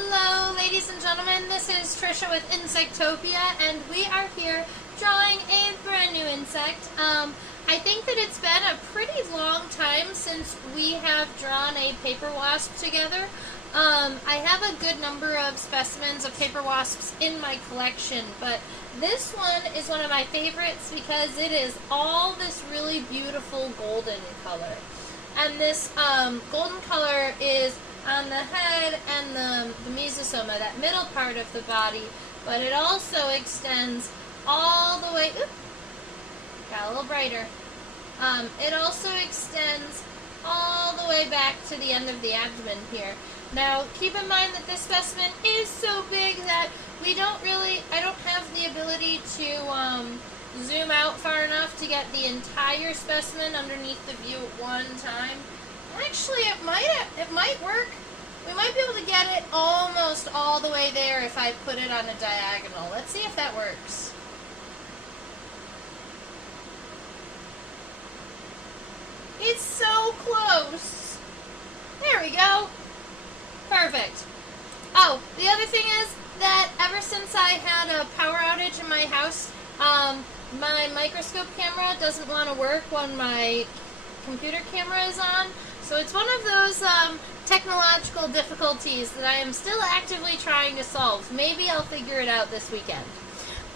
Hello, ladies and gentlemen. This is Trisha with Insectopia, and we are here drawing a brand new insect. I think that it's been a pretty long time since we have drawn a paper wasp together. I have a good number of specimens of paper wasps in my collection, but this one is one of my favorites because it is all this really beautiful golden color. And this golden color is on the head and the mesosoma, that middle part of the body, but it also extends all the way, got a little brighter. It also extends all the way back to the end of the abdomen here. Now, keep in mind that this specimen is so big that I don't have the ability to zoom out far enough to get the entire specimen underneath the view at one time. Actually, it might work. We might be able to get it almost all the way there if I put it on a diagonal. Let's see if that works. It's so close. There we go. Perfect. Oh, the other thing is that ever since I had a power outage in my house, my microscope camera doesn't want to work when my computer camera is on. So it's one of those technological difficulties that I am still actively trying to solve. Maybe I'll figure it out this weekend.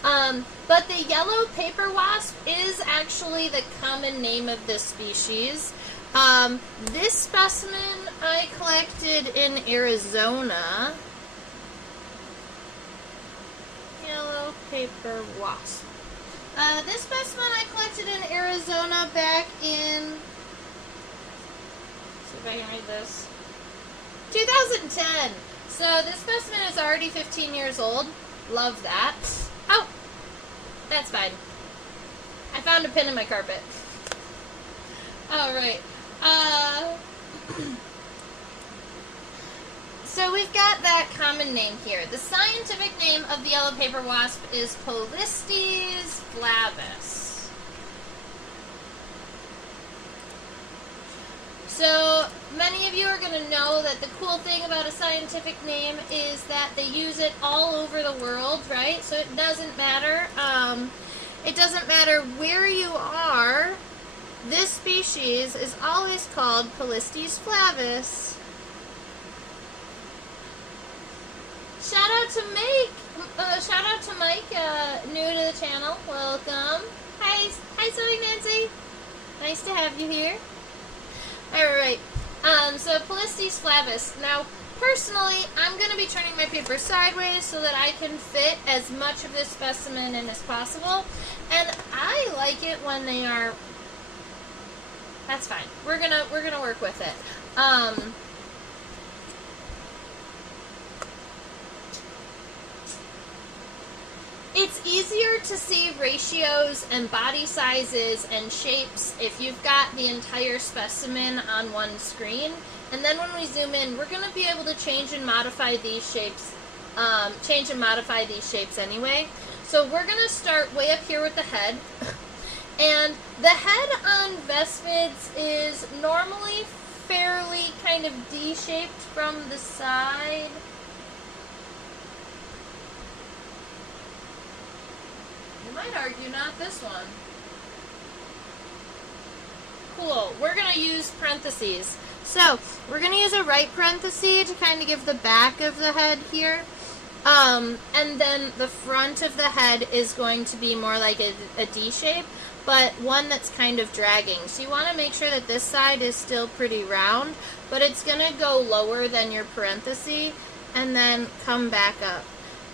But the yellow paper wasp is actually the common name of this species. This specimen I collected in Arizona. Yellow paper wasp. This specimen I collected in Arizona back in, let's see if I can read this, 2010. So this specimen is already 15 years old. Love that. Oh, that's fine. I found a pin in my carpet. All right. So we've got that common name here. The scientific name of the yellow paper wasp is Polistes flavus. So many of you are going to know that the cool thing about a scientific name is that they use it all over the world, right? So it doesn't matter. It doesn't matter where you are. This species is always called Polistes flavus. Shout out to Mike, new to the channel. Welcome. Hi, Sewing Nancy. Nice to have you here. All right. So Polistes flavus. Now, personally, I'm going to be turning my paper sideways so that I can fit as much of this specimen in as possible. And I like it when they are. That's fine. We're gonna work with it. It's easier to see ratios and body sizes and shapes if you've got the entire specimen on one screen. And then when we zoom in, we're going to be able to change and modify these shapes. Anyway. So we're going to start way up here with the head. And the head on Vesmids is normally fairly kind of D-shaped from the side. You might argue not this one. Cool. We're going to use parentheses. So, we're going to use a right parenthesis to kind of give the back of the head here. And then the front of the head is going to be more like a D shape, but one that's kind of dragging. So you want to make sure that this side is still pretty round, but it's going to go lower than your parenthesis and then come back up.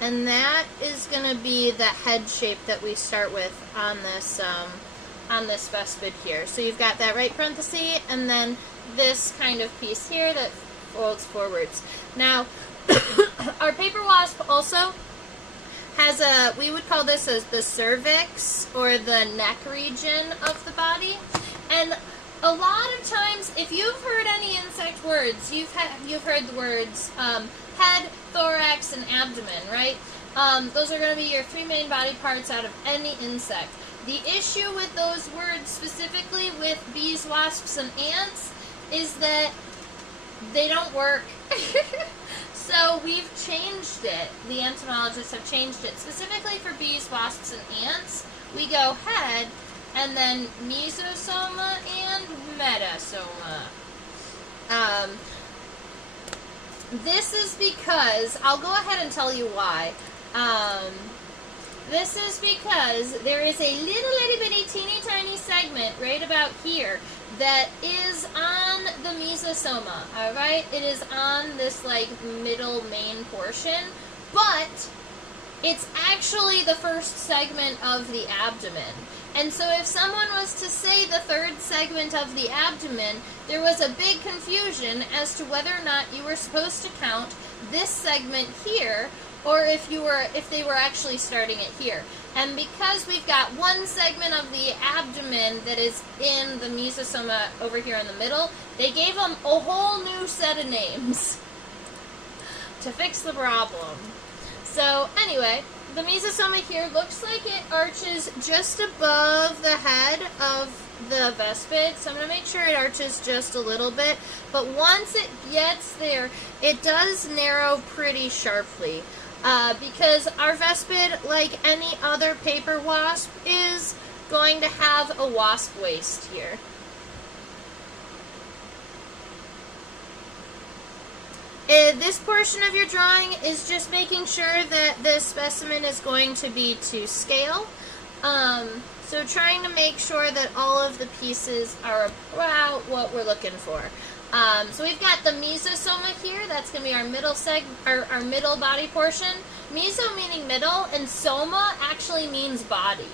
And that is going to be the head shape that we start with on this Vespid here. So you've got that right parenthesis and then this kind of piece here that folds forwards. Now, our paper wasp also has we would call this as the cervix or the neck region of the body. And a lot of times, if you've heard any insect words, you've heard the words head, thorax, and abdomen, right? Those are going to be your three main body parts out of any insect. The issue with those words, specifically with bees, wasps, and ants, is that they don't work. So we've changed it. The entomologists have changed it. Specifically for bees, wasps, and ants, we go head, and then mesosoma and metasoma. This is because, I'll go ahead and tell you why. This is because there is a little bitty teeny tiny segment right about here that is on the mesosoma, alright? It is on this like middle main portion, but it's actually the first segment of the abdomen. And so if someone was to say the third segment of the abdomen, there was a big confusion as to whether or not you were supposed to count this segment here, or if they were actually starting it here. And because we've got one segment of the abdomen that is in the mesosoma over here in the middle, they gave them a whole new set of names to fix the problem. So anyway, the mesosoma here looks like it arches just above the head of the vespid, so I'm going to make sure it arches just a little bit, but once it gets there, it does narrow pretty sharply. Because our vespid, like any other paper wasp, is going to have a wasp waist here. This portion of your drawing is just making sure that this specimen is going to be to scale. So trying to make sure that all of the pieces are about what we're looking for. So we've got the mesosoma here. That's going to be our middle our middle body portion. Meso meaning middle, and soma actually means body.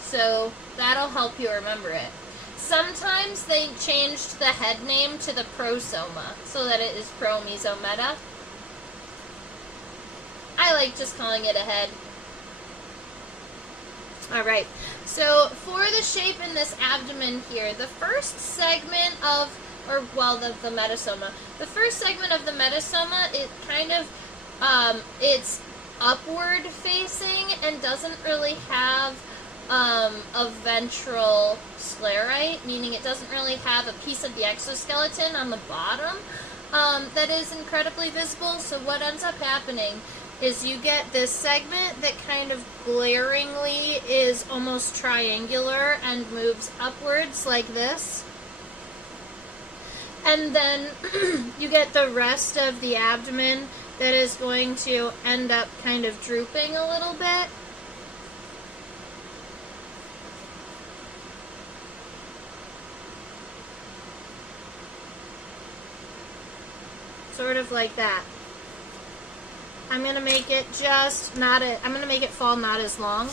So that'll help you remember it. Sometimes they changed the head name to the prosoma, so that it is pro-mesometa. I like just calling it a head. Alright, so for the shape in this abdomen here, the first segment of, the metasoma. The first segment of the metasoma, it kind of, it's upward facing and doesn't really have a ventral sclerite, meaning it doesn't really have a piece of the exoskeleton on the bottom that is incredibly visible. So what ends up happening is you get this segment that kind of glaringly is almost triangular and moves upwards like this. And then you get the rest of the abdomen that is going to end up kind of drooping a little bit. Sort of like that. I'm going to make it I'm going to make it fall not as long.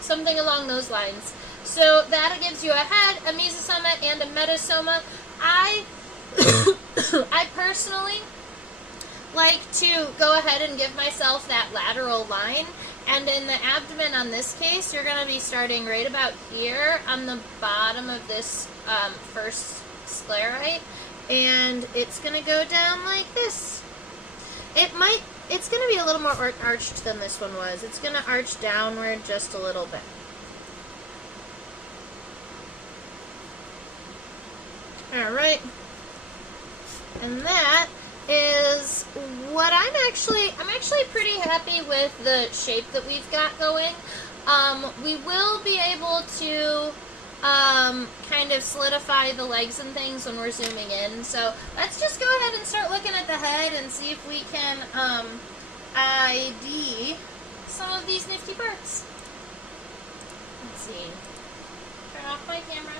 Something along those lines. So that gives you a head, a mesosoma, and a metasoma. I personally like to go ahead and give myself that lateral line. And in the abdomen on this case, you're going to be starting right about here on the bottom of this first sclerite, and it's going to go down like this. It's going to be a little more arched than this one was. It's going to arch downward just a little bit. Alright. And that is what I'm actually pretty happy with the shape that we've got going. We will be able to kind of solidify the legs and things when we're zooming in. So let's just go ahead and start looking at the head and see if we can ID some of these nifty birds. Let's see. Turn off my camera.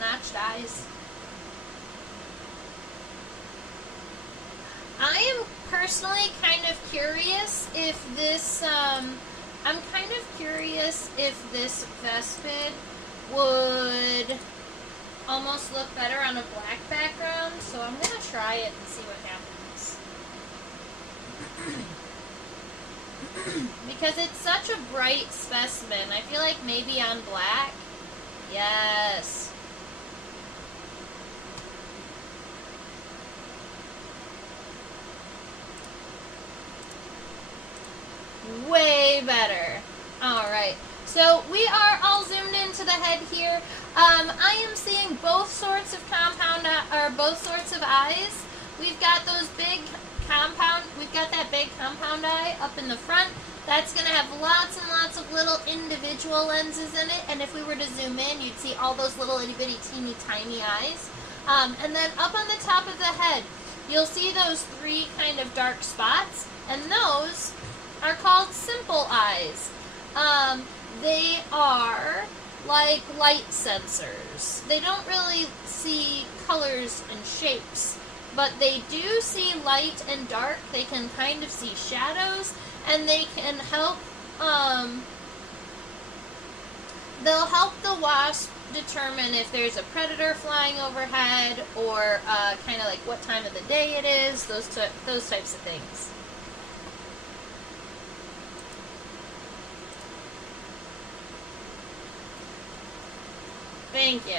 Notched eyes. I am personally kind of curious if this, I'm kind of curious if this vespid would almost look better on a black background, so I'm going to try it and see what happens. because it's such a bright specimen. I feel like maybe on black. Yes. Way better. Alright, so we are all zoomed into the head here. I am seeing both sorts of both sorts of eyes. We've got those big we've got that big compound eye up in the front. That's going to have lots and lots of little individual lenses in it, and if we were to zoom in, you'd see all those little itty bitty teeny tiny eyes. And then up on the top of the head, you'll see those three kind of dark spots, and those are called simple eyes. They are like light sensors. They don't really see colors and shapes, but they do see light and dark. They can kind of see shadows, and they can help, they'll help the wasp determine if there's a predator flying overhead, or kind of like what time of the day it is, those types of things. Thank you.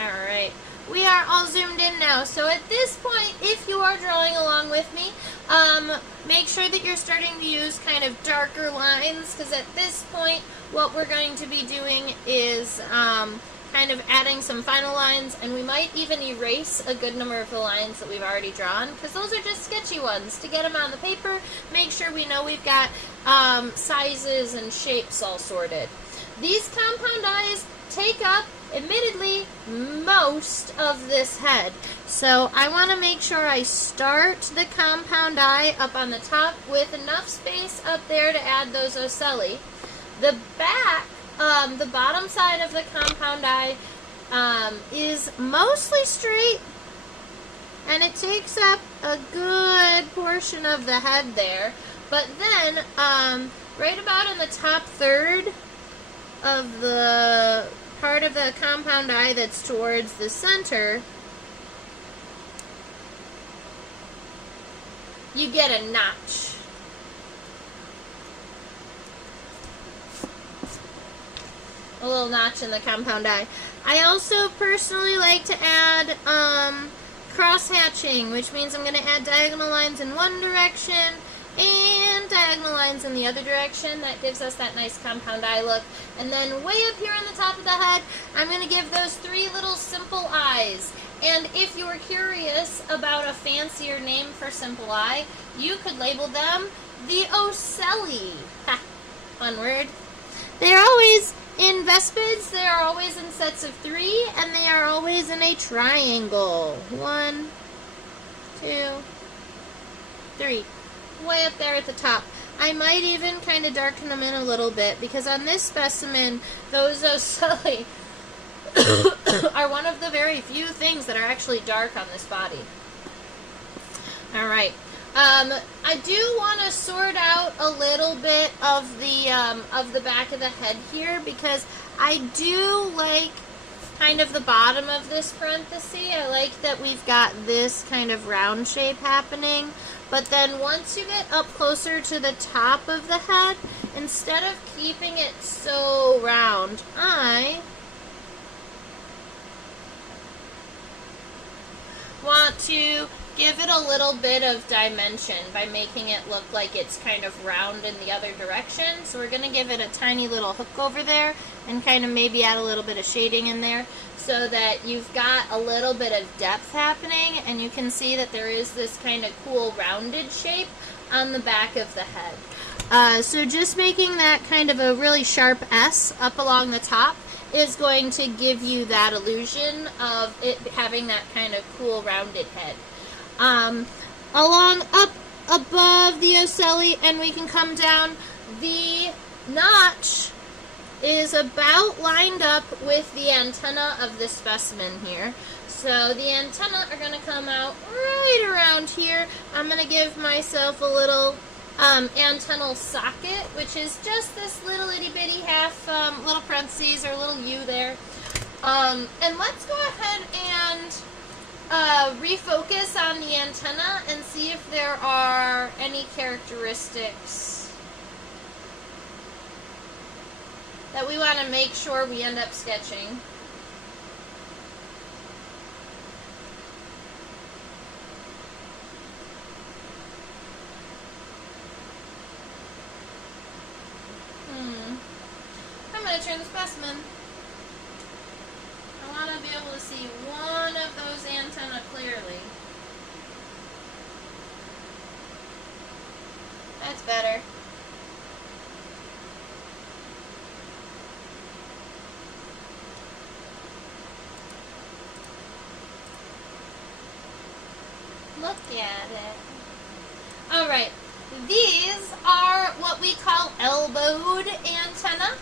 Alright, we are all zoomed in now. So at this point, if you are drawing along with me, make sure that you're starting to use kind of darker lines, because at this point, what we're going to be doing is kind of adding some final lines, and we might even erase a good number of the lines that we've already drawn, because those are just sketchy ones. To get them on the paper, make sure we know we've got sizes and shapes all sorted. These compound eyes take up, admittedly, most of this head. So I want to make sure I start the compound eye up on the top with enough space up there to add those ocelli. The back, the bottom side of the compound eye is mostly straight, and it takes up a good portion of the head there. But then, right about in the top third of the part of the compound eye that's towards the center, you get a notch. A little notch in the compound eye. I also personally like to add cross-hatching, which means I'm going to add diagonal lines in one direction and diagonal lines in the other direction. That gives us that nice compound eye look. And then way up here on the top of the head, I'm going to give those three little simple eyes. And if you were curious about a fancier name for simple eye, you could label them the ocelli. Ha! Fun word. They are always in vespids, they are always in sets of 3, and they are always in a triangle. 1, 2, 3. Way up there at the top. I might even kind of darken them in a little bit, because on this specimen, those ocelli are one of the very few things that are actually dark on this body. Alright. I do want to sort out a little bit of the back of the head here, because I do like kind of the bottom of this parenthesis. I like that we've got this kind of round shape happening, but then once you get up closer to the top of the head, instead of keeping it so round, I want to give it a little bit of dimension by making it look like it's kind of round in the other direction. So we're going to give it a tiny little hook over there and kind of maybe add a little bit of shading in there so that you've got a little bit of depth happening, and you can see that there is this kind of cool rounded shape on the back of the head. So just making that kind of a really sharp S up along the top is going to give you that illusion of it having that kind of cool rounded head. Along up above the ocelli, and we can come down, the notch is about lined up with the antenna of this specimen here. So the antenna are going to come out right around here. I'm going to give myself a little antennal socket, which is just this little itty bitty half little parentheses or little U there. And let's go ahead and refocus on the antenna and see if there are any characteristics that we want to make sure we end up sketching. I'm going to turn the specimen. I want to be able to see one of those antennae clearly. That's better. Look at it. Alright, these are what we call elbowed antenna.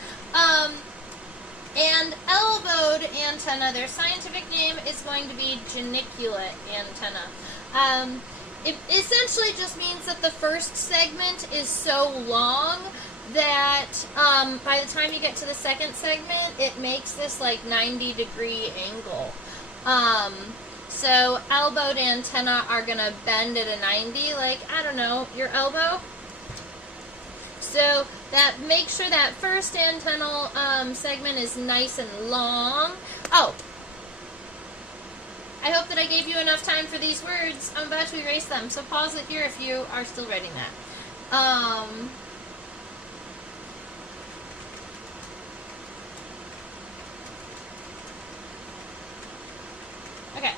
And elbowed antenna, their scientific name is going to be geniculate antenna. It essentially just means that the first segment is so long that by the time you get to the second segment, it makes this like 90-degree angle. So elbowed antenna are going to bend at a 90, like, I don't know, your elbow. So that makes sure that first antennal segment is nice and long. Oh, I hope that I gave you enough time for these words. I'm about to erase them, so pause it here if you are still writing that. Okay.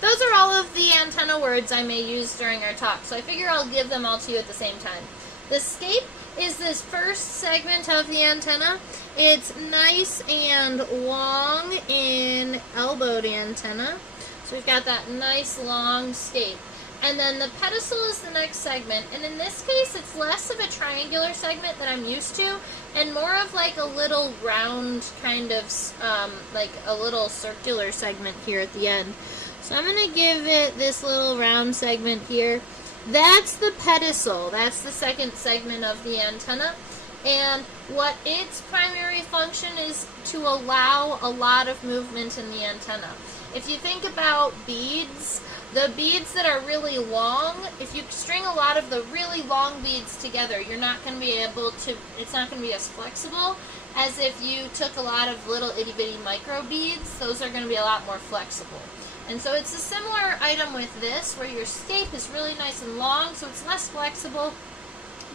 Those are all of the antenna words I may use during our talk, so I figure I'll give them all to you at the same time. The scape is this first segment of the antenna. It's nice and long in elbowed antenna. So we've got that nice long scape. And then the pedicel is the next segment. And in this case, it's less of a triangular segment that I'm used to, and more of like a little round kind of, like a little circular segment here at the end. So I'm going to give it this little round segment here. That's the pedicel. That's the second segment of the antenna. And what its primary function is to allow a lot of movement in the antenna. If you think about beads, the beads that are really long, if you string a lot of the really long beads together, you're not going to be able to, it's not going to be as flexible as if you took a lot of little itty bitty micro beads. Those are going to be a lot more flexible. And so it's a similar item with this, where your scape is really nice and long, so it's less flexible,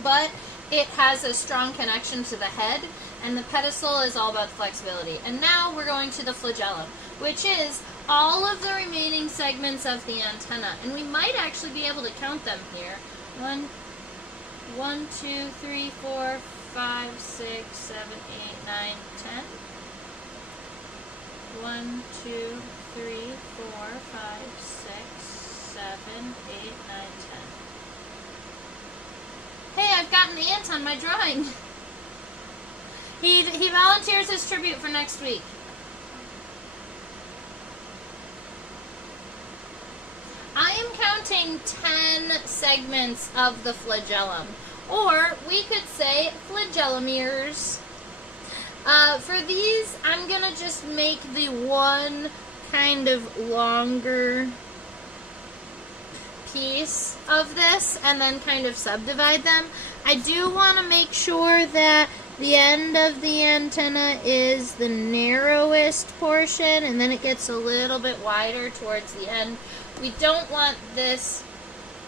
but it has a strong connection to the head, and the pedicel is all about the flexibility. And now we're going to the flagellum, which is all of the remaining segments of the antenna. And we might actually be able to count them here. 1, 2, 3, 4, 5, 6, 7, 8, 9, 10. 1, 2, 3, 4, 5, 6, 7, 8, 9, 10. Hey, I've got an ant on my drawing. He volunteers his tribute for next week. I am counting 10 segments of the flagellum. Or we could say flagellomeres. For these, I'm going to just make the one kind of longer piece of this and then kind of subdivide them. I do want to make sure that the end of the antenna is the narrowest portion, and then it gets a little bit wider towards the end. We don't want this,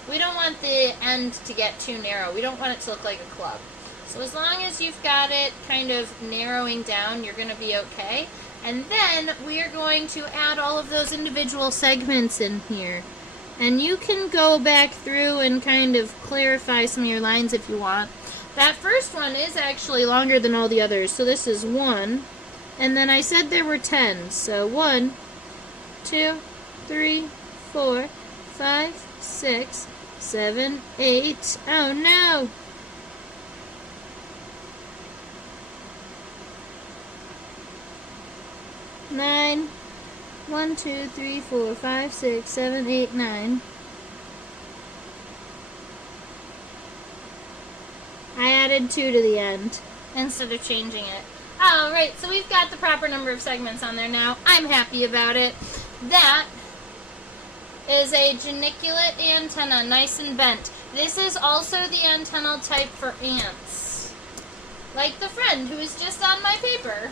we don't want the end to get too narrow. We don't want it to look like a club. So as long as you've got it kind of narrowing down, you're going to be okay. And then we are going to add all of those individual segments in here. And you can go back through and kind of clarify some of your lines if you want. That first one is actually longer than all the others. So this is 1. And then I said there were 10. So 1, 2, 3, 4, 5, 6, 7, 8. Oh no! 9. 1, 2, 3, 4, 5, 6, 7, 8, 9. I added 2 to the end instead of changing it. Alright, so we've got the proper number of segments on there now. I'm happy about it. That is a geniculate antenna, nice and bent. This is also the antennal type for ants, like the friend who is just on my paper.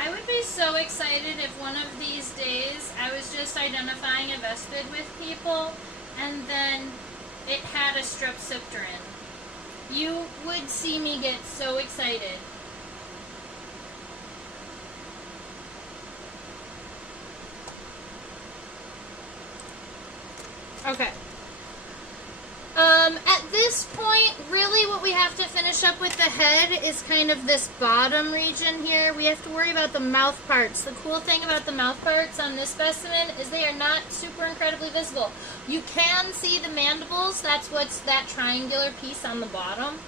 I would be so excited if one of these days I was just identifying a vespid with people and then it had a strepsipteran. You would see me get so excited. Okay. At this point, really what we have to finish up with the head is kind of this bottom region here. We have to worry about the mouth parts. The cool thing about the mouth parts on this specimen is they are not super incredibly visible. You can see the mandibles. That's what's that triangular piece on the bottom.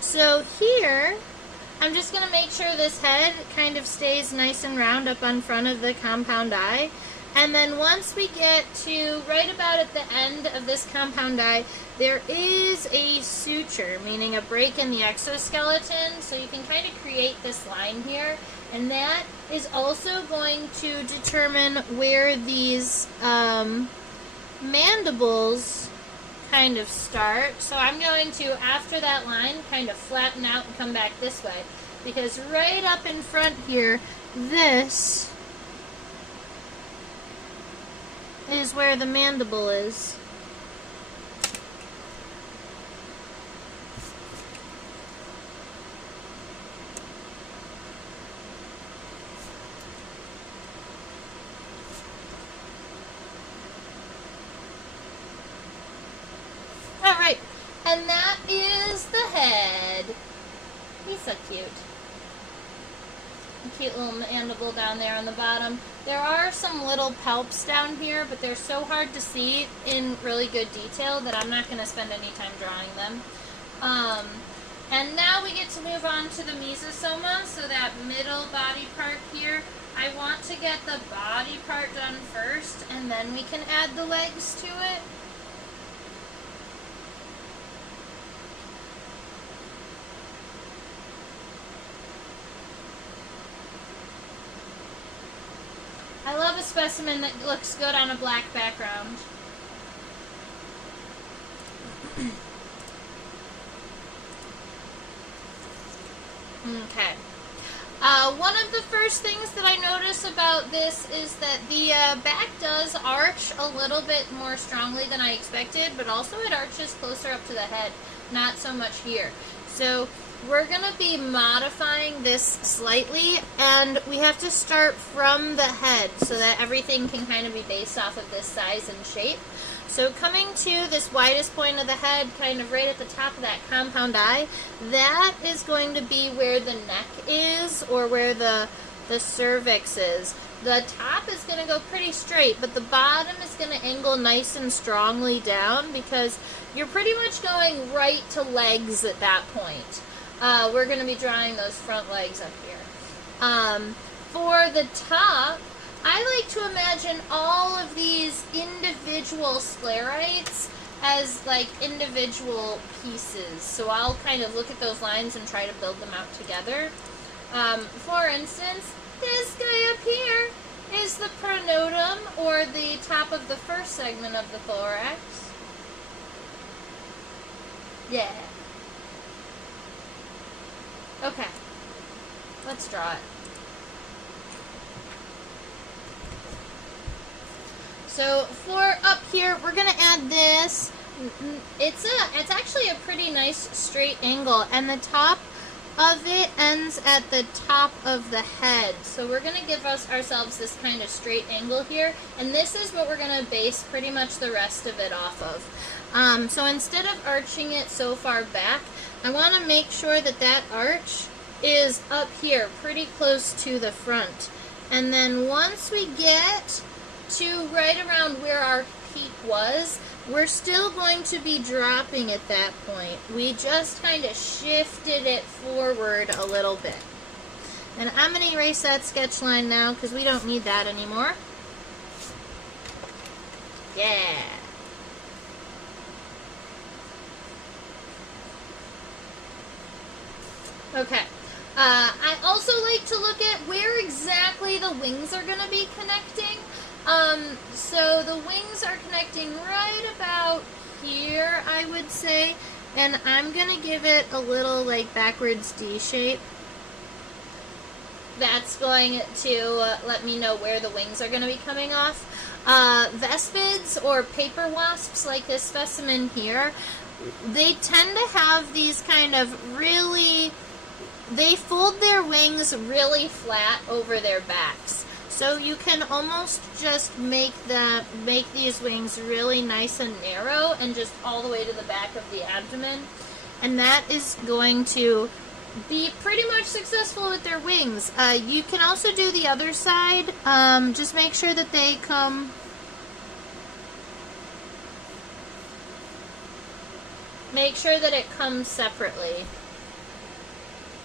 So here, I'm just going to make sure this head kind of stays nice and round up on front of the compound eye. And then once we get to right about at the end of this compound eye, there is a suture, meaning a break in the exoskeleton, so you can kind of create this line here. And that is also going to determine where these mandibles kind of start. So I'm going to, after that line, kind of flatten out and come back this way. Because right up in front here, this is where the mandible is. Alright, and that is the head. He's so cute. Cute little mandible down there on the bottom. There are some little palps down here, but they're so hard to see in really good detail that I'm not going to spend any time drawing them. And now we get to move on to the mesosoma, so that middle body part here. I want to get the body part done first, and then we can add the legs to it. I love a specimen that looks good on a black background. Okay. One of the first things that I notice about this is that the back does arch a little bit more strongly than I expected, but also it arches closer up to the head, not so much here. So we're going to be modifying this slightly, and we have to start from the head so that everything can kind of be based off of this size and shape. So coming to this widest point of the head, kind of right at the top of that compound eye, that is going to be where the neck is, or where the cervix is. The top is going to go pretty straight, but the bottom is going to angle nice and strongly down because you're pretty much going right to legs at that point. We're going to be drawing those front legs up here. For the top, I like to imagine all of these individual sclerites as like individual pieces. So I'll kind of look at those lines and try to build them out together. For instance, this guy up here is the pronotum, or the top of the first segment of the thorax. Yeah. Okay, let's draw it. So for up here, we're gonna add this. It's actually a pretty nice straight angle, and the top of it ends at the top of the head. So we're gonna give ourselves this kind of straight angle here, and this is what we're gonna base pretty much the rest of it off of. So instead of arching it so far back, I want to make sure that that arch is up here, pretty close to the front. And then once we get to right around where our peak was, we're still going to be dropping at that point. We just kind of shifted it forward a little bit. And I'm going to erase that sketch line now because we don't need that anymore. Yeah. Okay. I also like to look at where exactly the wings are going to be connecting. So the wings are connecting right about here, I would say. And I'm going to give it a little like backwards D shape. That's going to let me know where the wings are going to be coming off. Vespids or paper wasps like this specimen here, they tend to have these kind of really, they fold their wings really flat over their backs. So you can almost just make these wings really nice and narrow and just all the way to the back of the abdomen. And that is going to be pretty much successful with their wings. You can also do the other side. Just make sure that they come... Make sure that it comes separately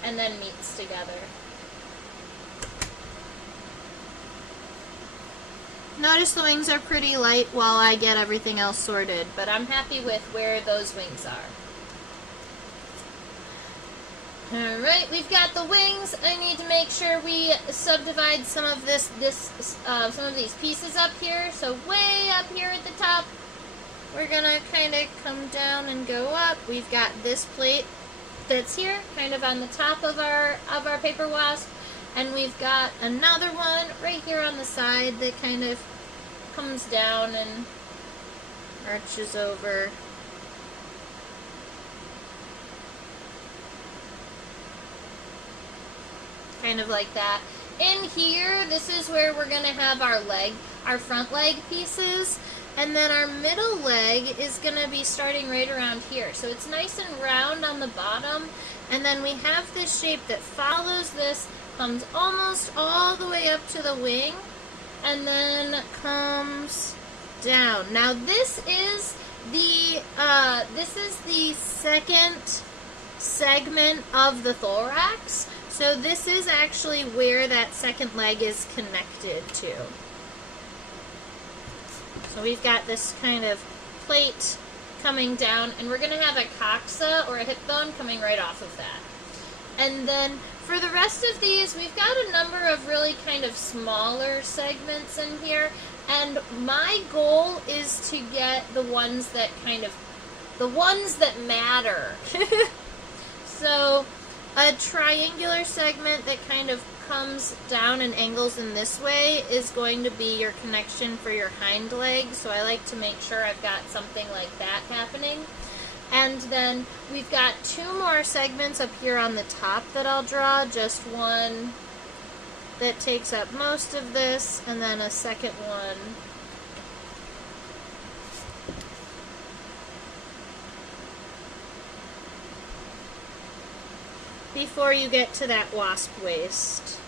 and then meets together. Notice the wings are pretty light while I get everything else sorted, but I'm happy with where those wings are. Alright, we've got the wings. I need to make sure we subdivide some of some of these pieces up here. So way up here at the top, we're gonna kind of come down and go up. We've got this plate that's here, kind of on the top of our paper wasp, and we've got another one right here on the side that kind of comes down and arches over. Kind of like that. In here, this is where we're going to have our front leg pieces, and then our middle leg is going to be starting right around here. So it's nice and round on the bottom, and then we have this shape that follows this, comes almost all the way up to the wing, and then comes down. Now this is the second segment of the thorax. So this is actually where that second leg is connected to. So we've got this kind of plate coming down, and we're going to have a coxa or a hip bone coming right off of that. And then for the rest of these, we've got a number of really kind of smaller segments in here, and my goal is to get the ones that matter. So a triangular segment that kind of comes down and angles in this way is going to be your connection for your hind leg. So I like to make sure I've got something like that happening. And then we've got two more segments up here on the top that I'll draw. Just one that takes up most of this, and then a second one before you get to that wasp waist.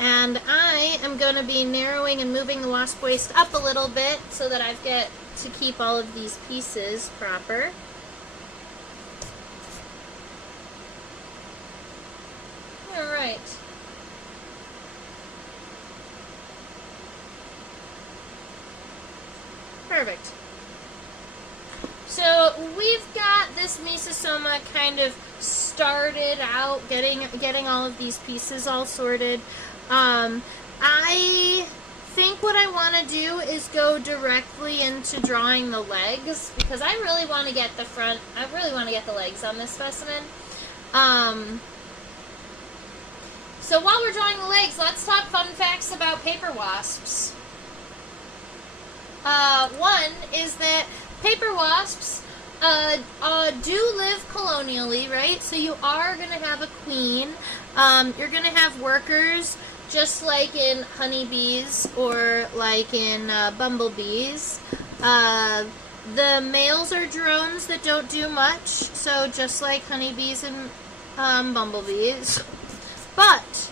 And I am going to be narrowing and moving the wasp waist up a little bit so that I get to keep all of these pieces proper. Alright. Perfect. So we've got this mesosoma kind of started out, getting all of these pieces all sorted. I think what I want to do is go directly into drawing the legs, because I really want to get the legs on this specimen. So while we're drawing the legs, let's talk fun facts about paper wasps. One is that paper wasps do live colonially, right? So you are going to have a queen. You're going to have workers, just like in honeybees or like in bumblebees. The males are drones that don't do much, so just like honeybees and bumblebees. But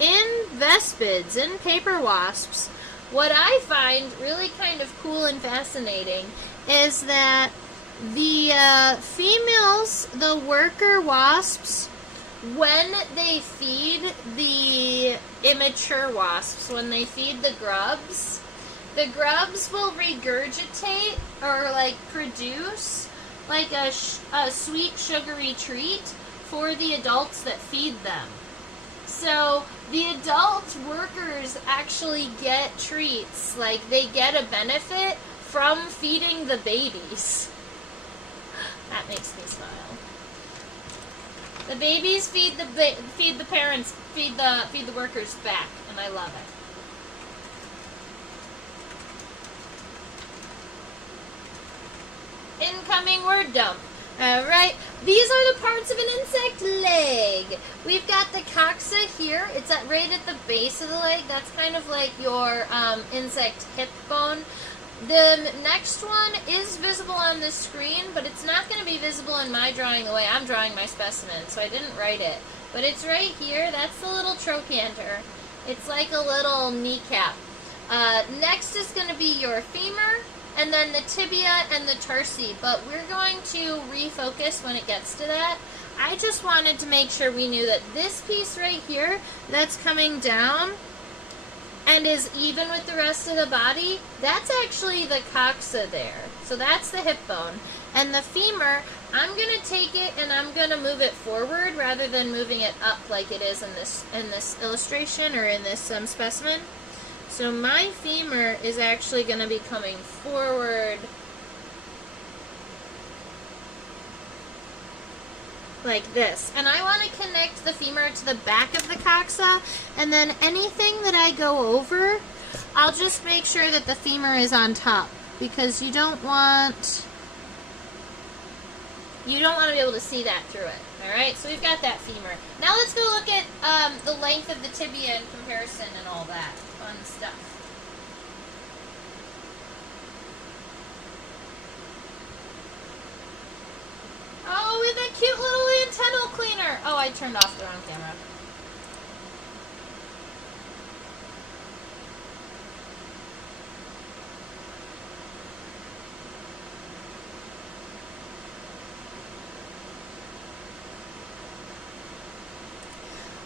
in vespids, in paper wasps, what I find really kind of cool and fascinating is that the females, the worker wasps, when they feed the immature wasps, when they feed the grubs will regurgitate or like produce like a sweet sugary treat for the adults that feed them. So the adult workers actually get treats, like they get a benefit from feeding the babies. That makes me smile. The babies feed the parents, feed the workers back, and I love it. Incoming word dump. Alright, these are the parts of an insect leg. We've got the coxa here. It's right at the base of the leg. That's kind of like your insect hip bone. The next one is visible on the screen, but it's not going to be visible in my drawing the way I'm drawing my specimen, so I didn't write it. But it's right here. That's the little trochanter. It's like a little kneecap. Next is going to be your femur, and then the tibia and the tarsi, but we're going to refocus when it gets to that. I just wanted to make sure we knew that this piece right here that's coming down and is even with the rest of the body, that's actually the coxa there. So that's the hip bone. And the femur, I'm going to take it and I'm going to move it forward rather than moving it up like it is in this illustration or in this specimen. So my femur is actually going to be coming forward like this. And I want to connect the femur to the back of the coxa, and then anything that I go over, I'll just make sure that the femur is on top, because you don't want to be able to see that through it. Alright, so we've got that femur. Now let's go look at the length of the tibia in comparison and all that fun stuff. Oh, with that cute little antennal cleaner. Oh, I turned off the wrong camera.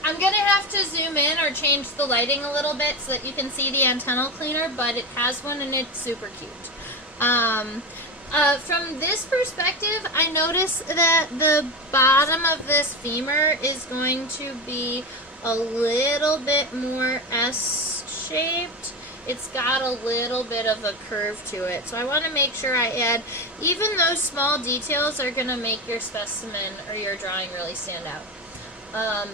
I'm going to have to zoom in or change the lighting a little bit so that you can see the antennal cleaner, but it has one and it's super cute. From this perspective, I notice that the bottom of this femur is going to be a little bit more S-shaped. It's got a little bit of a curve to it. So I want to make sure I add, even those small details are going to make your specimen or your drawing really stand out.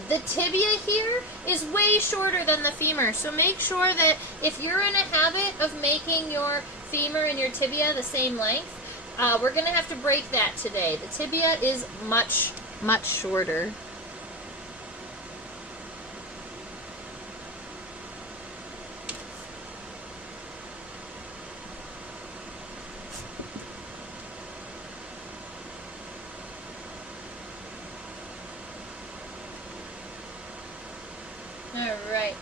The tibia here is way shorter than the femur, so make sure that if you're in a habit of making your femur and your tibia the same length, we're going to have to break that today. The tibia is much, much shorter. Alright.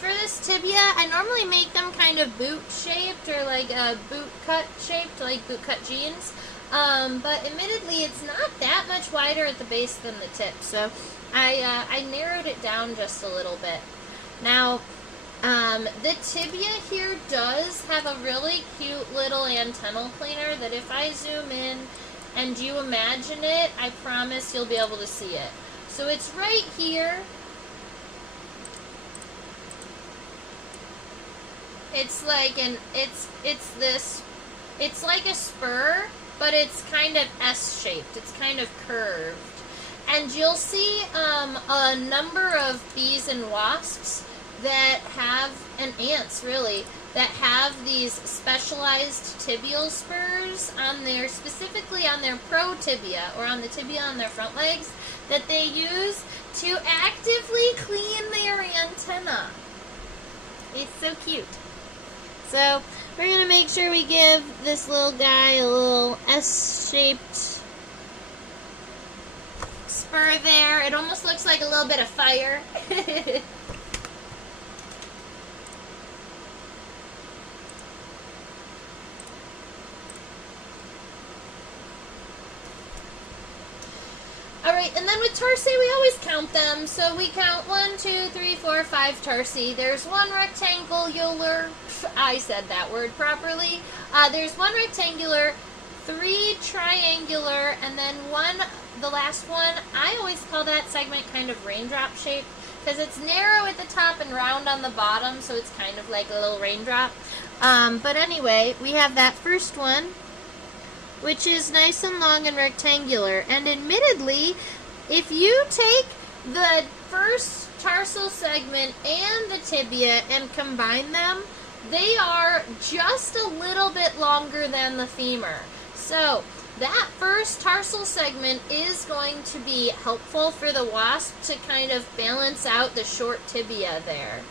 For this tibia, I normally make them kind of boot-shaped or like boot-cut shaped, like boot-cut jeans. But admittedly, it's not that much wider at the base than the tip, so I narrowed it down just a little bit. Now, the tibia here does have a really cute little antennal cleaner that if I zoom in and you imagine it, I promise you'll be able to see it. So it's right here. It's like it's like a spur, but it's kind of S-shaped. It's kind of curved. And you'll see a number of bees and wasps that have, and ants really, that have these specialized tibial spurs on their, specifically on their protibia, or on the tibia on their front legs, that they use to actively clean their antenna. It's so cute. So, we're going to make sure we give this little guy a little S-shaped spur there. It almost looks like a little bit of fire. Alright, and then with tarsi, we always count them. So we count 1, 2, 3, 4, 5 tarsi. There's one rectangular, I said that word properly. There's one rectangular, 3 triangular, and then one, the last one, I always call that segment kind of raindrop shaped because it's narrow at the top and round on the bottom, so it's kind of like a little raindrop. But anyway, we have that first one, which is nice and long and rectangular. And admittedly, if you take the first tarsal segment and the tibia and combine them, they are just a little bit longer than the femur. So that first tarsal segment is going to be helpful for the wasp to kind of balance out the short tibia there.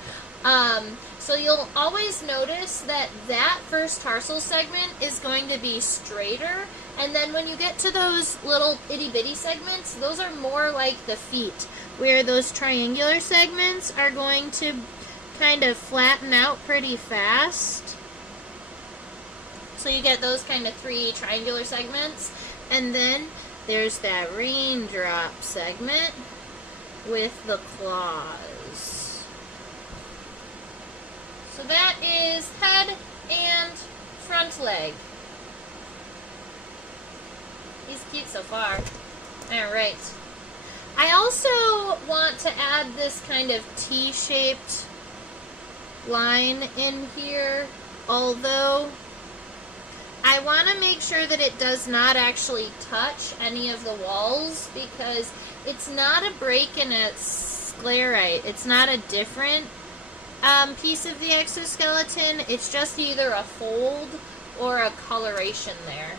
So you'll always notice that that first tarsal segment is going to be straighter, and then when you get to those little itty-bitty segments, those are more like the feet, where those triangular segments are going to kind of flatten out pretty fast. So you get those kind of 3 triangular segments, and then there's that raindrop segment with the claws. So that is head and front leg. He's cute so far. Alright. I also want to add this kind of T-shaped line in here, although I want to make sure that it does not actually touch any of the walls, because it's not a break in a sclerite. It's not a different piece of the exoskeleton. It's just either a fold or a coloration there.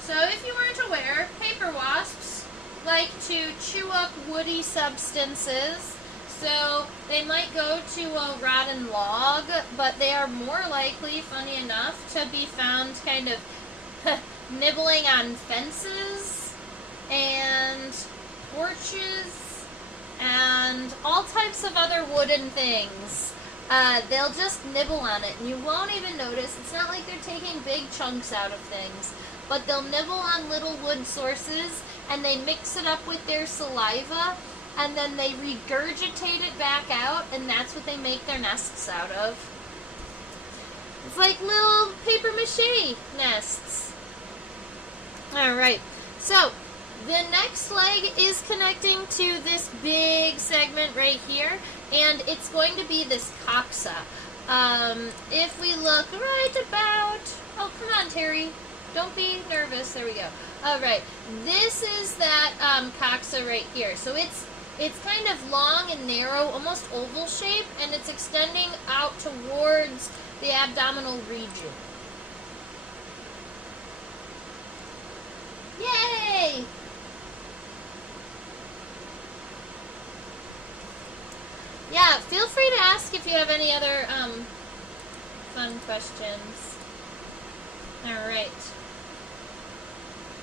So if you weren't aware, paper wasps like to chew up woody substances. So they might go to a rotten log, but they are more likely, funny enough, to be found kind of nibbling on fences and porches and all types of other wooden things. They'll just nibble on it, and you won't even notice. It's not like they're taking big chunks out of things, but they'll nibble on little wood sources, and they mix it up with their saliva, and then they regurgitate it back out, and that's what they make their nests out of. It's like little paper mache nests. Alright, so the next leg is connecting to this big segment right here, and it's going to be this coxa. If we look right about, oh come on Terry, don't be nervous, there we go. Alright, this is that coxa right here. So it's kind of long and narrow, almost oval shape, and it's extending out towards the abdominal region. Yay! Yeah, feel free to ask if you have any other fun questions. Alright.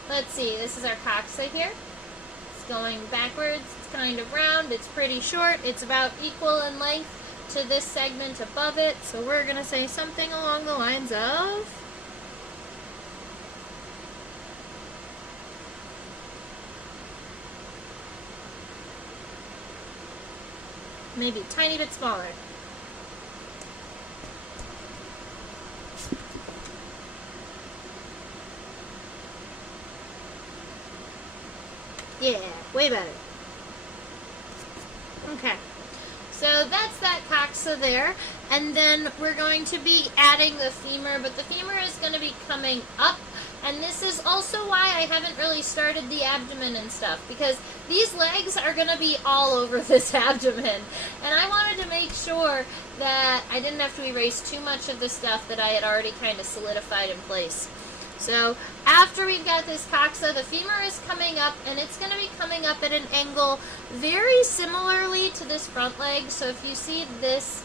Let's see, this is our coxa here. It's going backwards, it's kind of round, it's pretty short, it's about equal in length to this segment above it, so we're going to say something along the lines of maybe a tiny bit smaller. Yeah, way better. Okay, so that's that coxa there, and then we're going to be adding the femur, but the femur is going to be coming up, and this is also why I haven't really started the abdomen and stuff, because these legs are going to be all over this abdomen, and I wanted to make sure that I didn't have to erase too much of the stuff that I had already kind of solidified in place. So after we've got this coxa, the femur is coming up, and it's going to be coming up at an angle very similarly to this front leg. So if you see this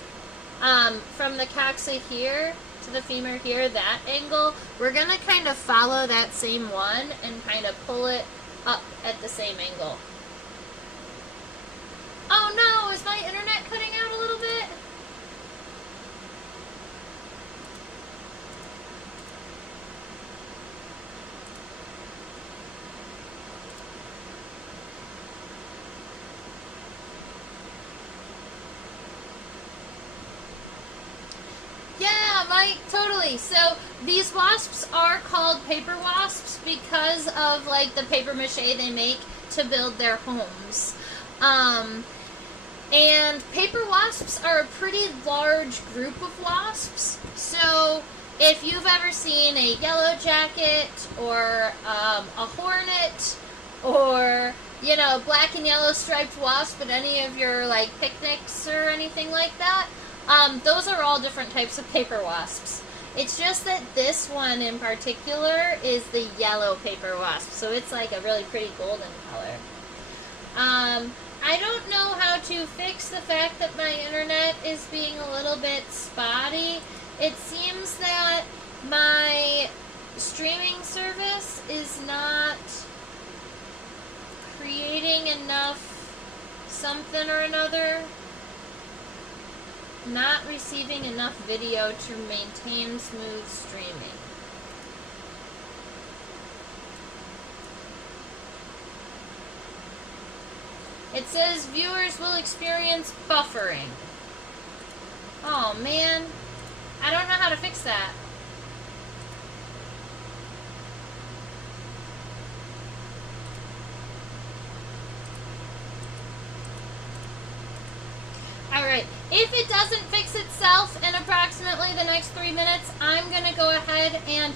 from the coxa here to the femur here, that angle, we're going to kind of follow that same one and kind of pull it up at the same angle. Oh no, is my internet cutting out a little bit? right, totally. So these wasps are called paper wasps because of like the paper mache they make to build their homes. And paper wasps are a pretty large group of wasps. So if you've ever seen a yellow jacket or a hornet or, you know, black and yellow striped wasp at any of your like picnics or anything like that, those are all different types of paper wasps. It's just that this one in particular is the yellow paper wasp, so it's like a really pretty golden color. I don't know how to fix the fact that my internet is being a little bit spotty. It seems that my streaming service is not creating enough something or another. Not receiving enough video to maintain smooth streaming. It says viewers will experience buffering. Oh man, I don't know how to fix that. Alright, if it doesn't fix itself in approximately the next 3 minutes, I'm going to go ahead and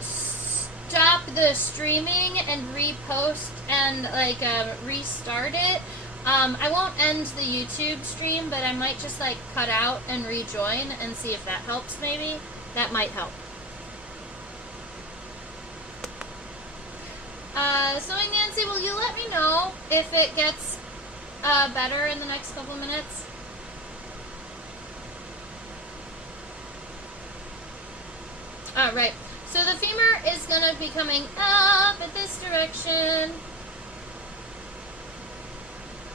stop the streaming and repost and restart it. I won't end the YouTube stream, but I might just cut out and rejoin and see if that helps maybe. That might help. Sewing Nancy, will you let me know if it gets better in the next couple minutes? Alright, so the femur is going to be coming up at this direction.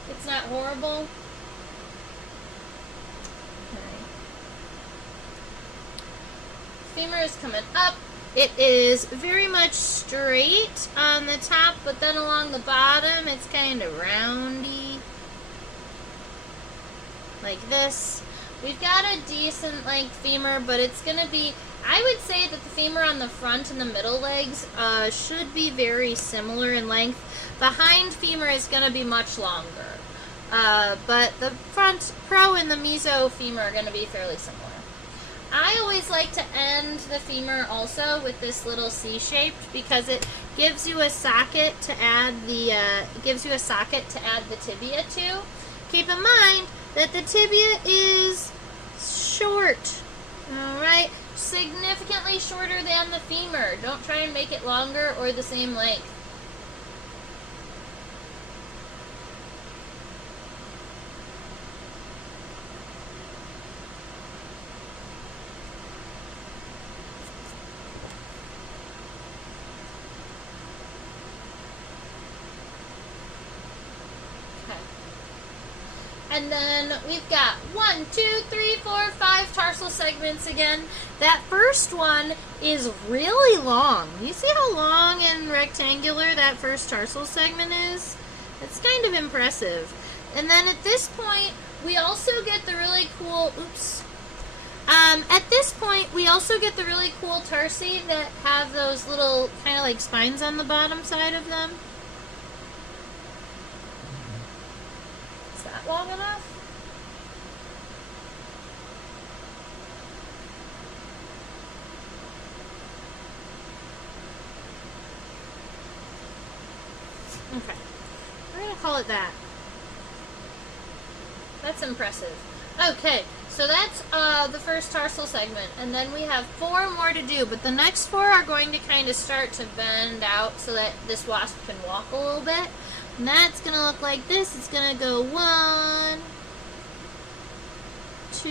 It's not horrible. Okay. Femur is coming up. It is very much straight on the top, but then along the bottom it's kind of roundy. Like this. We've got a decent length femur, but it's going to be, I would say that the femur on the front and the middle legs should be very similar in length. The hind femur is going to be much longer. But the front pro and the meso femur are going to be fairly similar. I always like to end the femur also with this little C-shaped because it gives you a socket to add the tibia to. Keep in mind that the tibia is short. Alright? Significantly shorter than the femur. Don't try and make it longer or the same length. And then we've got 1, 2, 3, 4, 5 tarsal segments again. That first one is really long. You see how long and rectangular that first tarsal segment is? It's kind of impressive. And then at this point, we also get the really cool, at this point, we also get the really cool tarsi that have those little kind of like spines on the bottom side of them. Long enough? Okay. We're going to call it that. That's impressive. Okay, so that's the first tarsal segment, and then we have 4 more to do, but the next 4 are going to kind of start to bend out so that this wasp can walk a little bit. And that's going to look like this. It's going to go 1, 2,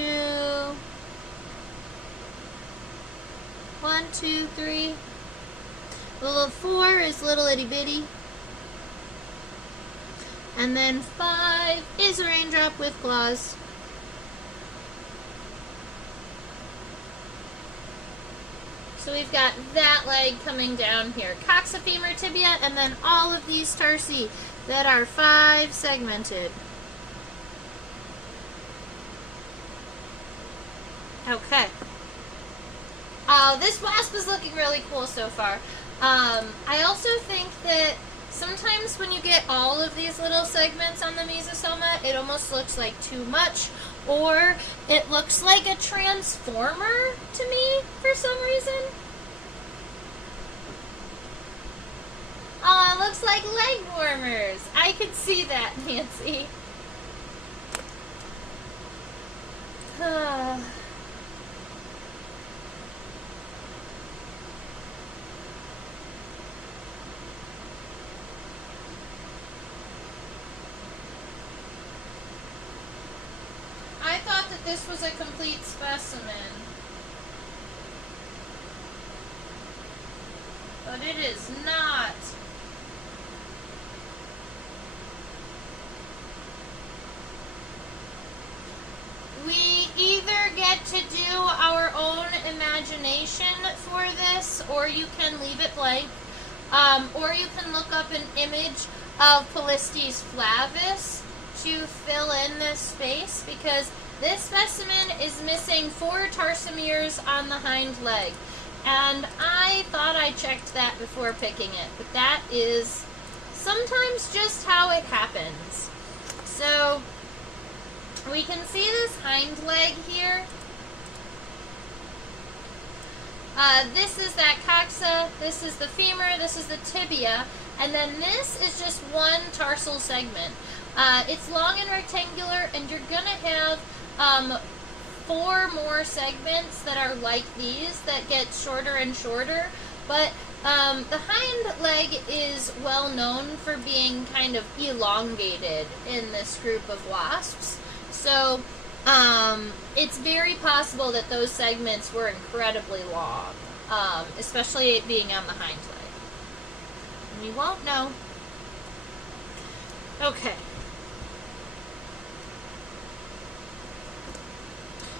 1, 2, 3. Little 4 is little itty bitty. And then 5 is a raindrop with claws. So we've got that leg coming down here. Coxa, femur, tibia, and then all of these tarsi that are 5 segmented. Okay. This wasp is looking really cool so far. I also think that sometimes when you get all of these little segments on the mesosoma, it almost looks like too much, or it looks like a transformer to me for some reason. Oh, it looks like leg warmers. I could see that, Nancy. I thought that this was a complete specimen, but it is not. We either get to do our own imagination for this, or you can leave it blank, or you can look up an image of Polistes flavus to fill in this space, because this specimen is missing 4 tarsomeres on the hind leg, and I thought I checked that before picking it, but that is sometimes just how it happens. So we can see this hind leg here. This is that coxa, this is the femur, this is the tibia, and then this is just one tarsal segment. It's long and rectangular, and you're going to have 4 more segments that are like these that get shorter and shorter, but the hind leg is well known for being kind of elongated in this group of wasps. So it's very possible that those segments were incredibly long, especially it being on the hind leg. And we won't know. Okay.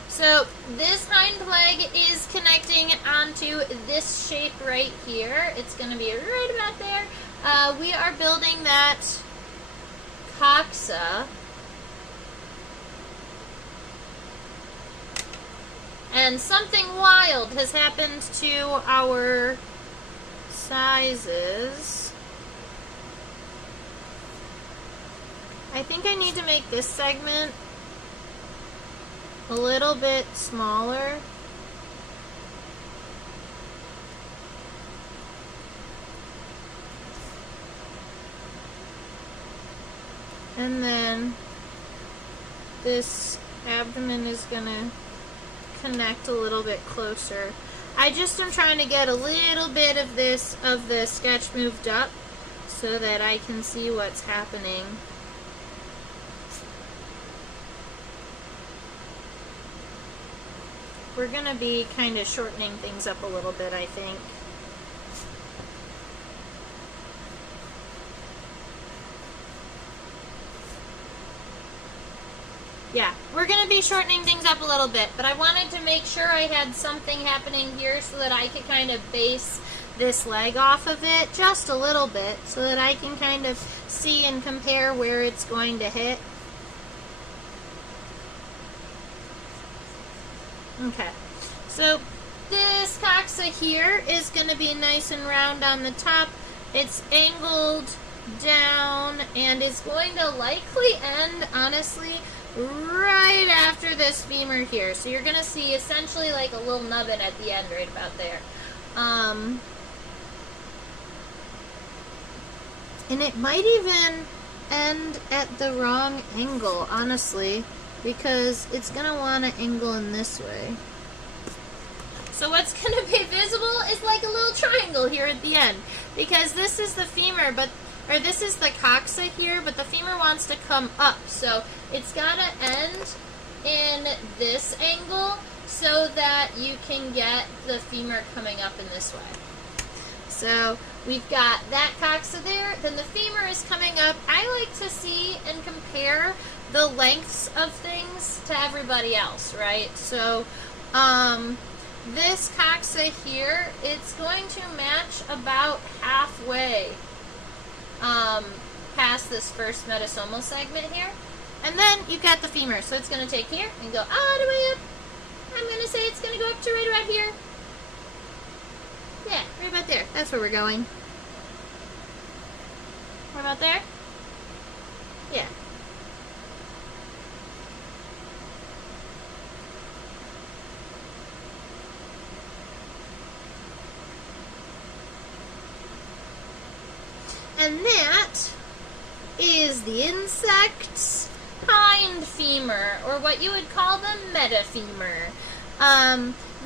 So this hind leg is connecting onto this shape right here. It's going to be right about there. We are building that coxa. And something wild has happened to our sizes. I think I need to make this segment a little bit smaller. And then this abdomen is gonna connect a little bit closer. I just am trying to get a little bit of the sketch moved up so that I can see what's happening. We're going to be kind of shortening things up a little bit, I think. Yeah, we're going to be shortening things up a little bit, but I wanted to make sure I had something happening here so that I could kind of base this leg off of it just a little bit so that I can kind of see and compare where it's going to hit. Okay, so this coxa here is going to be nice and round on the top. It's angled down and is going to likely end, honestly, right after this femur here. So you're going to see essentially like a little nubbin at the end right about there. And it might even end at the wrong angle, honestly, because it's going to want to angle in this way. So what's going to be visible is like a little triangle here at the end, because this is the femur, or this is the coxa here, but the femur wants to come up. So it's got to end in this angle so that you can get the femur coming up in this way. So we've got that coxa there, then the femur is coming up. I like to see and compare the lengths of things to everybody else, right? So this coxa here, it's going to match about halfway past this first metasomal segment here. And then you've got the femur, so it's going to take here and go all the way up, I'm going to say it's going to go up to right about here. Yeah, right about there. That's where we're going. What about there? Yeah. And that is the insect's hind femur, or what you would call the metafemur.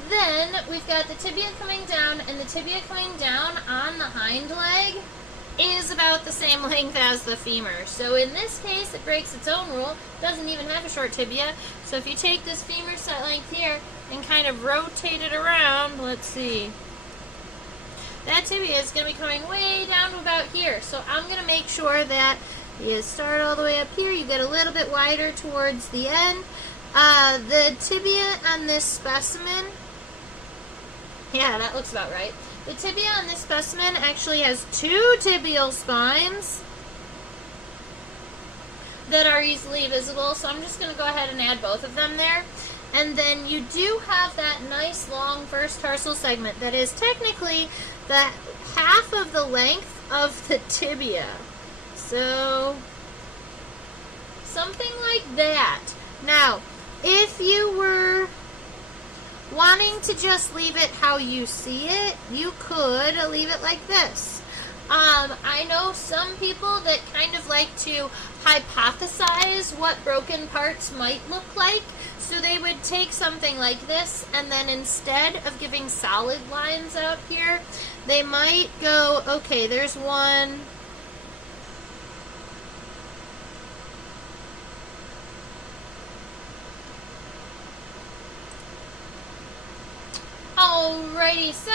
Then we've got the tibia coming down, and the tibia coming down on the hind leg is about the same length as the femur. So in this case, it breaks its own rule. It doesn't even have a short tibia. So if you take this femur set length here and kind of rotate it around, let's see. That tibia is going to be coming way down to about here. So I'm going to make sure that you start all the way up here. You get a little bit wider towards the end. The tibia on this specimen, yeah, that looks about right. The tibia on this specimen actually has 2 tibial spines that are easily visible. So I'm just going to go ahead and add both of them there. And then you do have that nice long first tarsal segment that is technically the half of the length of the tibia. So something like that. Now, if you were wanting to just leave it how you see it, you could leave it like this. I know some people that kind of like to hypothesize what broken parts might look like. So they would take something like this, and then instead of giving solid lines out here, they might go, okay, there's one. Alrighty, so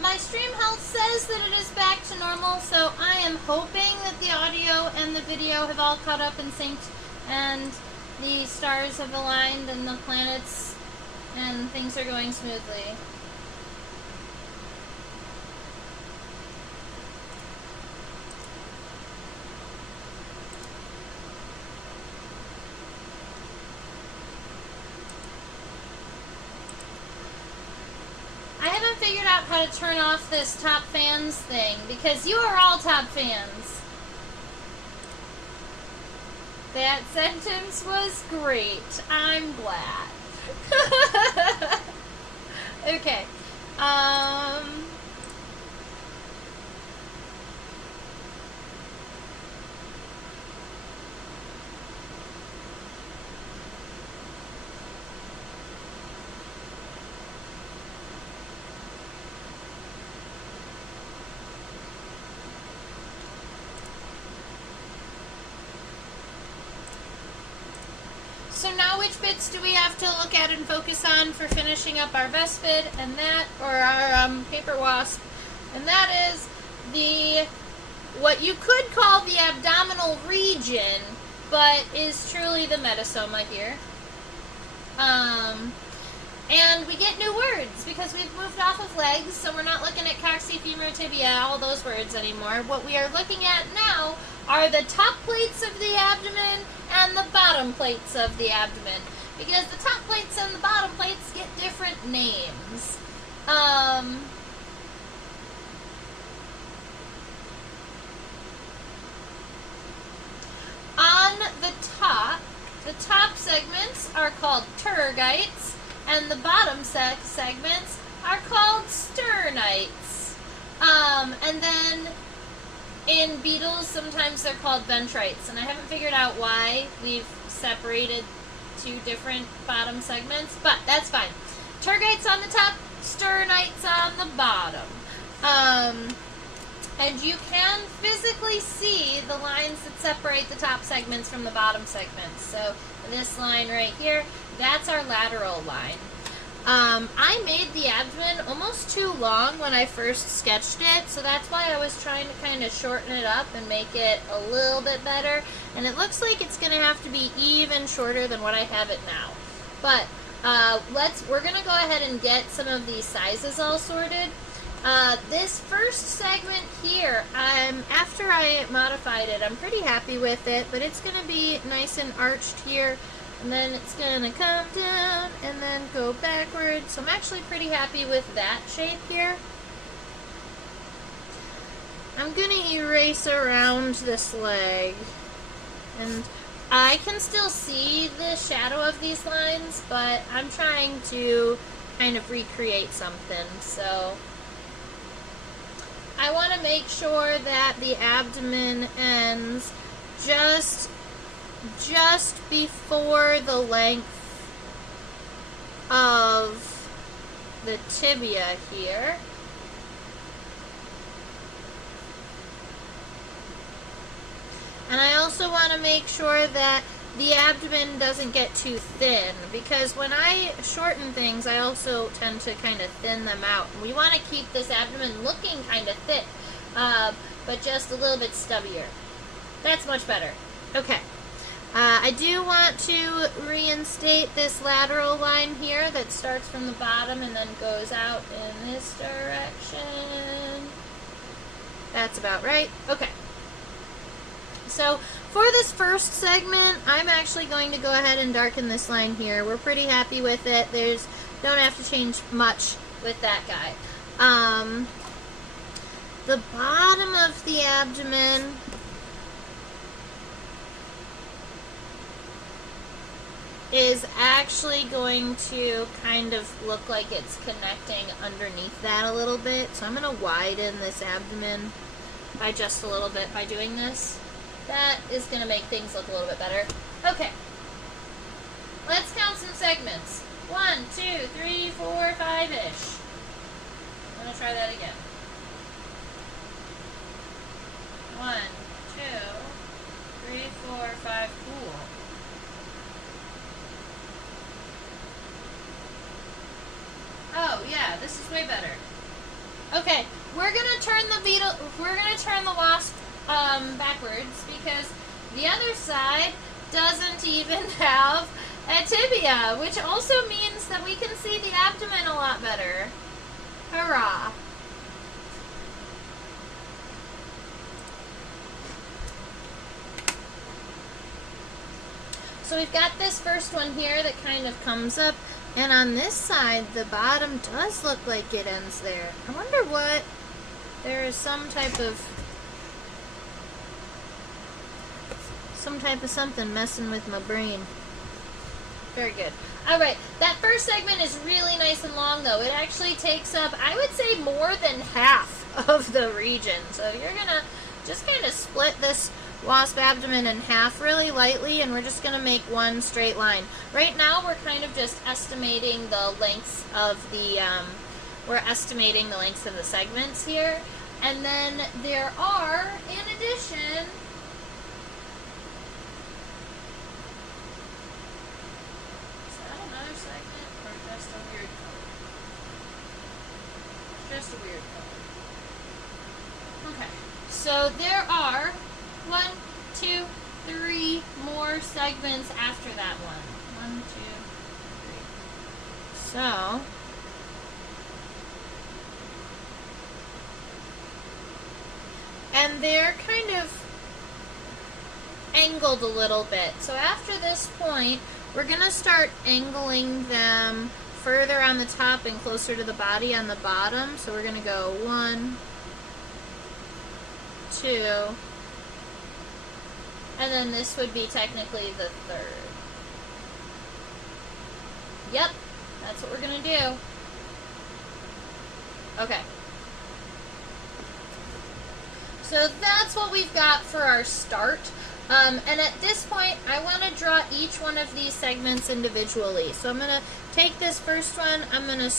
my stream health says that it is back to normal, so I am hoping that the audio and the video have all caught up and synced, and the stars have aligned, and the planets and things are going smoothly. I haven't figured out how to turn off this top fans thing, because you are all top fans. That sentence was great. I'm glad. Okay. So now which bits do we have to look at and focus on for finishing up our vespid and that, or our paper wasp? And that is the, what you could call the abdominal region, but is truly the metasoma here. And we get new words because we've moved off of legs, so we're not looking at coccyx, femur, tibia, all those words anymore. What we are looking at now are the top plates of the abdomen and the bottom plates of the abdomen, because the top plates and the bottom plates get different names. On the top segments are called tergites, and the bottom segments are called sternites. And then in beetles, sometimes they're called ventrites, and I haven't figured out why we've separated 2 different bottom segments, but that's fine. Tergites on the top, sternites on the bottom. And you can physically see the lines that separate the top segments from the bottom segments. So this line right here, that's our lateral line. I made the abdomen almost too long when I first sketched it, so that's why I was trying to kind of shorten it up and make it a little bit better. And it looks like it's going to have to be even shorter than what I have it now. But we're going to go ahead and get some of these sizes all sorted. This first segment here, after I modified it, I'm pretty happy with it, but it's going to be nice and arched here. And then it's gonna come down and then go backwards. So I'm actually pretty happy with that shape here. I'm gonna erase around this leg. And I can still see the shadow of these lines, but I'm trying to kind of recreate something. So I want to make sure that the abdomen ends just before the length of the tibia here. And I also want to make sure that the abdomen doesn't get too thin, because when I shorten things, I also tend to kind of thin them out. We want to keep this abdomen looking kind of thick, but just a little bit stubbier. That's much better. Okay. I do want to reinstate this lateral line here that starts from the bottom and then goes out in this direction. That's about right. Okay. So for this first segment, I'm actually going to go ahead and darken this line here. We're pretty happy with it. Don't have to change much with that guy. The bottom of the abdomen is actually going to kind of look like it's connecting underneath that a little bit. So I'm going to widen this abdomen by just a little bit by doing this. That is going to make things look a little bit better. Okay. Let's count some segments. 1, 2, 3, 4, 5-ish. I'm going to try that again. 1, 2, 3, 4, 5. Cool. Oh, yeah, this is way better. Okay, we're going to turn the wasp backwards, because the other side doesn't even have a tibia, which also means that we can see the abdomen a lot better. Hurrah! So we've got this first one here that kind of comes up, and on this side the bottom does look like it ends there. I wonder what, there is some type of something messing with my brain. Very good. Alright, that first segment is really nice and long though. It actually takes up, I would say, more than half of the region. So you're gonna just kind of split this wasp abdomen in half really lightly, and we're just gonna make one straight line. Right now we're kind of just estimating the lengths of the segments here. And then there are, in addition, just a weird color. Okay, so there are 1, 2, 3 more segments after that one. 1, 2, 3. So and they're kind of angled a little bit. So after this point, we're going to start angling them further on the top and closer to the body on the bottom. So we're going to go 1, 2, and then this would be technically the third. Yep, that's what we're going to do. Okay. So that's what we've got for our start. And at this point, I want to draw each one of these segments individually. So I'm going to take this first one, I'm going to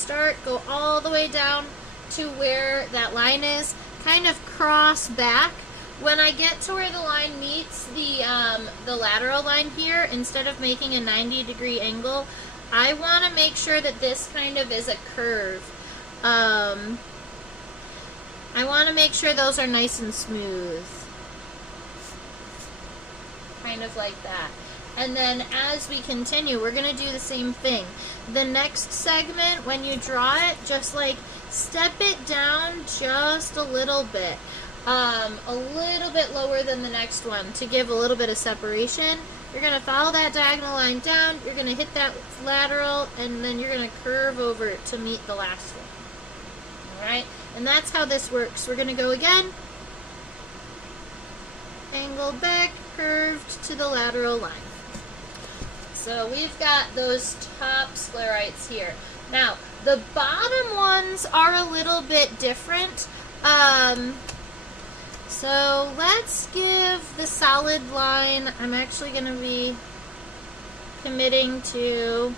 go all the way down to where that line is, kind of cross back. When I get to where the line meets the lateral line here, instead of making a 90-degree angle, I want to make sure that this kind of is a curve. I want to make sure those are nice and smooth. Kind of like that. And then as we continue, we're going to do the same thing. The next segment, when you draw it, just like step it down just a little bit. A little bit lower than the next one to give a little bit of separation. You're going to follow that diagonal line down, you're going to hit that lateral, and then you're going to curve over to meet the last one. Alright? And that's how this works. We're going to go again. Angle back, curved to the lateral line. So we've got those top sclerites here. Now, the bottom ones are a little bit different. So let's give the solid line, I'm actually going to be committing to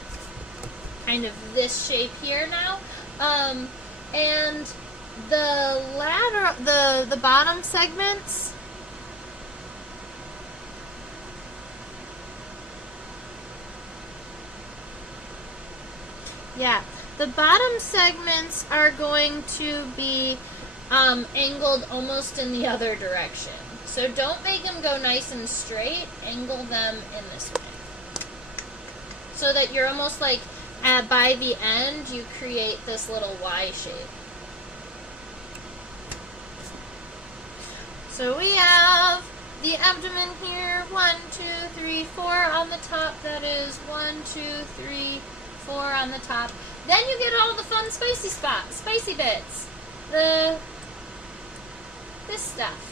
kind of this shape here now. And the the bottom segments, yeah, the bottom segments are going to be angled almost in the other direction. So don't make them go nice and straight, angle them in this way. So that you're almost like, by the end, you create this little Y shape. So we have the abdomen here, 1, 2, 3, 4 on the top. That is 1, 2, 3, 4 on the top. Then you get all the fun spicy bits. This stuff.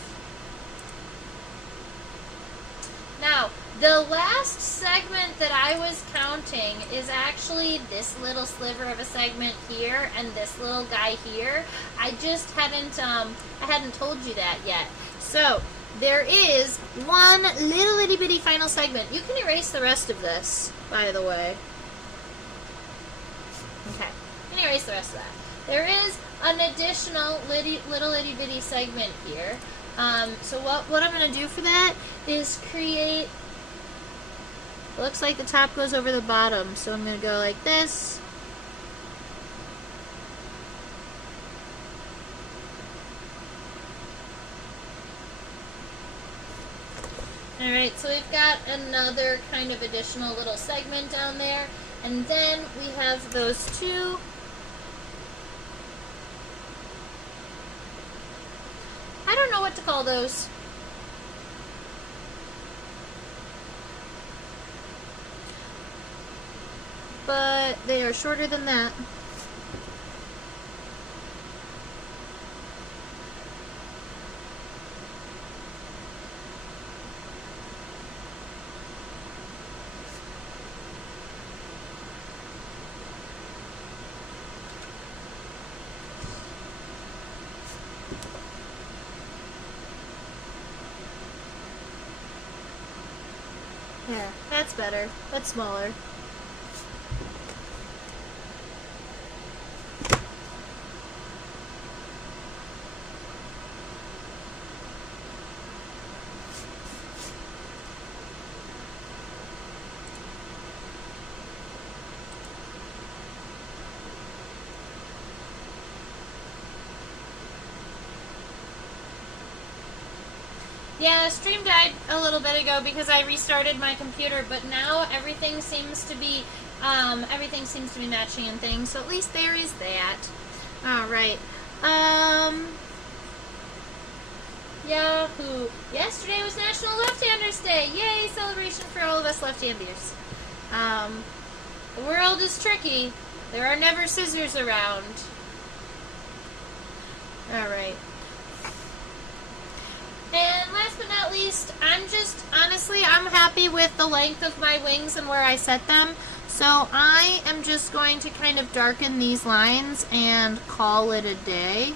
Now, the last segment that I was counting is actually this little sliver of a segment here and this little guy here. I just hadn't I hadn't told you that yet. So, there is one little itty bitty final segment. You can erase the rest of this, by the way. Okay, you can erase the rest of that. There is an additional little itty bitty segment here. So what I'm going to do for that is create, looks like the top goes over the bottom, so I'm going to go like this. Alright, so we've got another kind of additional little segment down there, and then we have those two. I don't know what to call those. But they are shorter than that. Yeah, that's better. That's smaller. Yeah, stream died a little bit ago because I restarted my computer, but now everything seems to be matching and things. So at least there is that. All right. Yahoo! Yesterday was National Left-Handers Day. Yay! Celebration for all of us left-handers. The world is tricky. There are never scissors around. All right. And last but not least, I'm happy with the length of my wings and where I set them. So I am just going to kind of darken these lines and call it a day.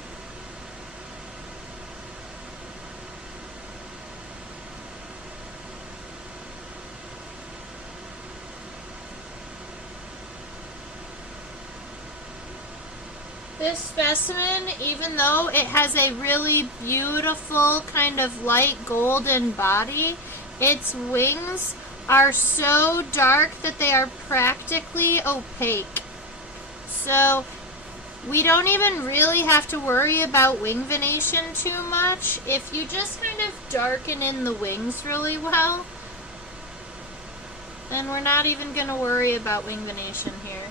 This specimen, even though it has a really beautiful kind of light golden body, its wings are so dark that they are practically opaque. So we don't even really have to worry about wing venation too much. If you just kind of darken in the wings really well, then we're not even going to worry about wing venation here.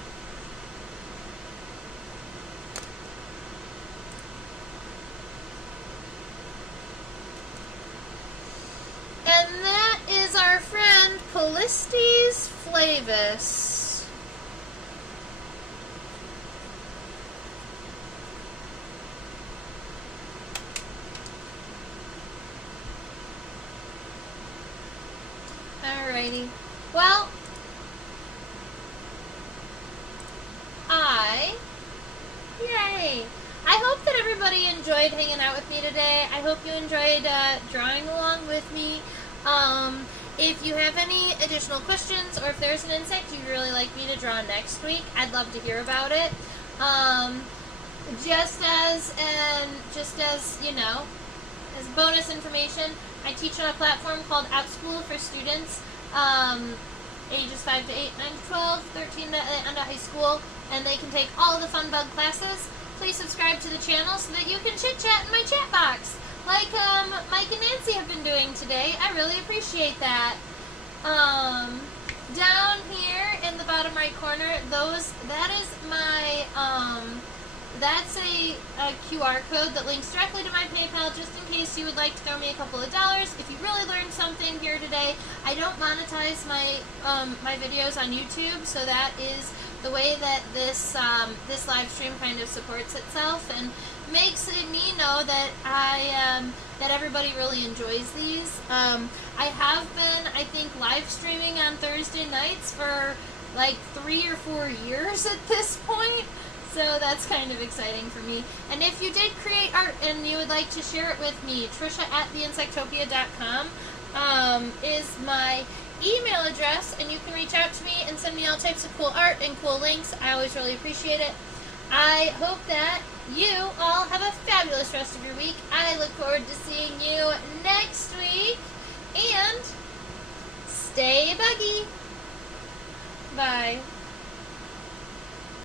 And that is our friend Polistes flavus. Alrighty. Well, yay! I hope that everybody enjoyed hanging out with me today. I hope you enjoyed drawing along with me. If you have any additional questions, or if there's an insect you'd really like me to draw next week, I'd love to hear about it. Just as you know, as bonus information, I teach on a platform called OutSchool for students ages 5 to 8, 9 to 12, 13 to end of high school, and they can take all the fun bug classes. Please subscribe to the channel so that you can chit-chat in my chat box, like Mike and Nancy have been doing today. I really appreciate that. Down here in the bottom right corner, that is my, that's a QR code that links directly to my PayPal, just in case you would like to throw me a couple of dollars. If you really learned something here today, I don't monetize my my videos on YouTube, so that is the way that this this live stream kind of supports itself and makes me know that that everybody really enjoys these. I have been, I think, live streaming on Thursday nights for like 3 or 4 years at this point. So that's kind of exciting for me. And if you did create art and you would like to share it with me, Trisha@theinsectopia.com is my email address, and you can reach out to me and send me all types of cool art and cool links. I always really appreciate it. I hope that you all have a fabulous rest of your week. I look forward to seeing you next week. And stay buggy. Bye.